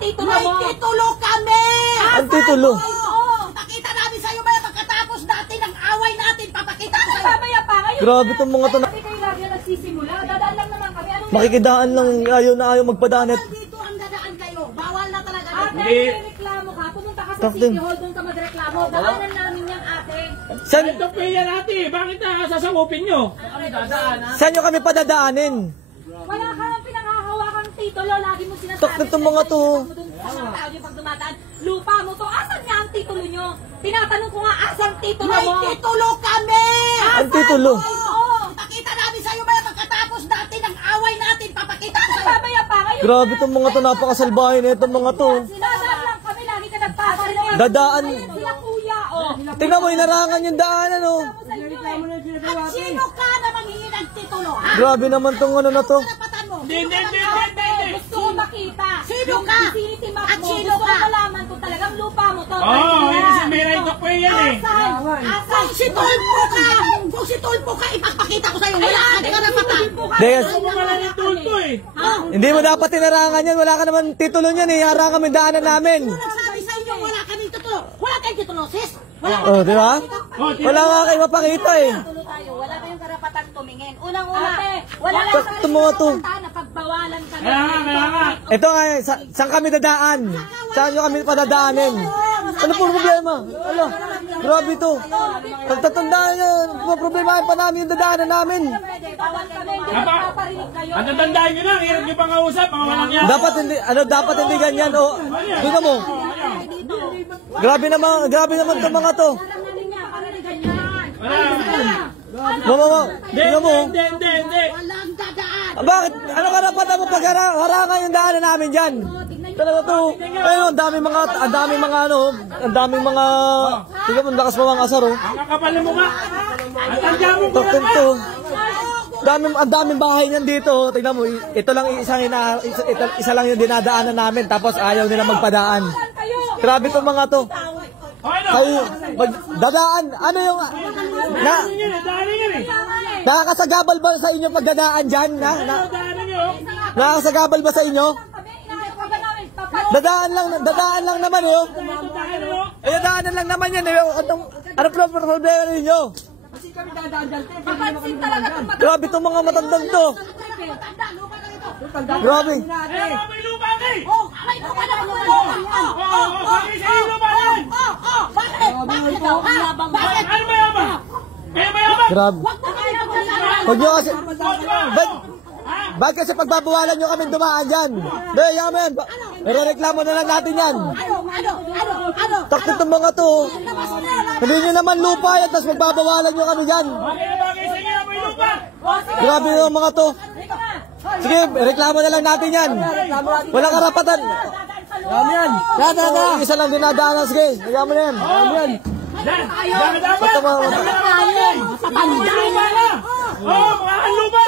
titulo mo. May titulo kami! Ang titulo? Nakita namin sa'yo ba pagkatapos natin ang away natin, papakita ko sa'yo. Mamaya pa kayo. Grabe itong mga to. Kasi kayo lagi na nagsisimula. Dadaan lang naman kami. Anong Makikidaan lang, ayaw na ayaw magpadaan. Dito ang dadaan kayo. Bawal na talaga. ate, may reklamo ka. Pumunta ka sa City Hall. Doon ka magreklamo. Daanan namin yan, ate. Saan, Ito pa yan ate, bakit sasangupin nyo? saan nyo kami padadaanin? Wala ka lang pinanghahawakan titulo. Lagi mo sinasabi. Tok na itong mga to. Sa mga tao yung pag dumadaan. Lupa mo to. Asan nga ang titulo nyo? Tinatanong ko nga, asan titulo May mo? titulo kami! Ang titulo? Nakita namin sa'yo ba pagkatapos natin ang away natin, papakita ko sa'yo. Mamaya pa kayo. Grabe itong mga to, napakasalbahe na itong mga to. Dadaan lang kami. Lagi ka nagpaparinig. Dadaan. Ayun sila kuya. Oh. Tingnan mo, inarangan yung daanan, oh. At sino ka na manghingi ng titulo, ha? Grabe naman tong ano na to. Karapatan mo. Hindi. Gusto ko makita. Sino ka? Vicinity map At mo. sino Gusto ko ka? malaman kung talagang lupa mo to. Oo, kasi may right of way yan eh. Asan? Kung si Tulpo ka, kung si Tulpo ka, ipapakita ko sa'yo. Wala ka ng karapatan. Des, Ano mo lang yung tulpo eh. hindi mo dapat tinarangan yan. Wala ka naman titulo niyan, eh. Harangan kami daanan namin. Nagsabi sa inyo, wala ka ng titulo. Wala kayong titulo, sis. Wala ka Oh, di ba? Oh, Wala nga kayo mapakita, eh. Tulo tayo. Wala kayong karapatan tumingin. Unang-una, wala Tok, itong mga to. na pagbawalan kami. Kaya nga. Ito nga, saan kami dadaan? Saan nyo kami padadaanin? Ano po problema? Ano? Grabe ito. Pagtatandaan nyo, problemahin pa namin yung dadaanan namin. Pwede, bawal kami. Hindi nagpaparinig kayo. Ang tatandaan nyo na, hirap nyo pang kausap, mga walang yan. Dapat hindi ganyan, oh. Tingnan mo. Grabe naman itong mga to. Alam namin niya, paraligan yan. Mama, tingnan mo. Hindi. Walang dadaan. Bakit? Ano karapatan mo pag harangan yung daanan namin dyan? Talaga to. Ayun, ang daming mga tingnan mo, ang lakas pa mga asar, oh. Ang kakapal mo nga. Ang tanda mo Tok to. Ang daming bahay niyan dito. Tingnan mo, ito lang isa lang yung dinadaanan namin tapos ayaw nila magpadaan. Grabe tong mga to. Kayo, dadaan, ano yung nakakasagabal ba sa inyo pagdadaan dyan? Nakakasagabal ba sa inyo? Dadaan lang naman, oh. Dadaanan lang naman yan, eh. Ano problema ninyo? Papansin talaga itong Grabe itong mga matandang to. Grabe. May lupa ka eh. May lupa na lupa. Bakit ito? Bakit? Ano mayaman? Kaya mayaman? Grabe. Huwag mo kami pagkakaroon. Huwag nyo kasi, ba't kasi pagbabawalan nyo kami dumaan dyan? Dahil yaman, reklamo na lang natin yan. Ano? Takot itong mga to. Hindi nyo naman lupa yan, tapos magbabawalan nyo kami dyan. Bagay sa inyo, may lupa. Grabe yung mga to. Sige, reklamo na lang natin yan. Walang karapatan. Isa lang dinadaanan. Sige, nagyan mo na yan. Dapat. Ito mga... Lupa na. Oo, mga lupa.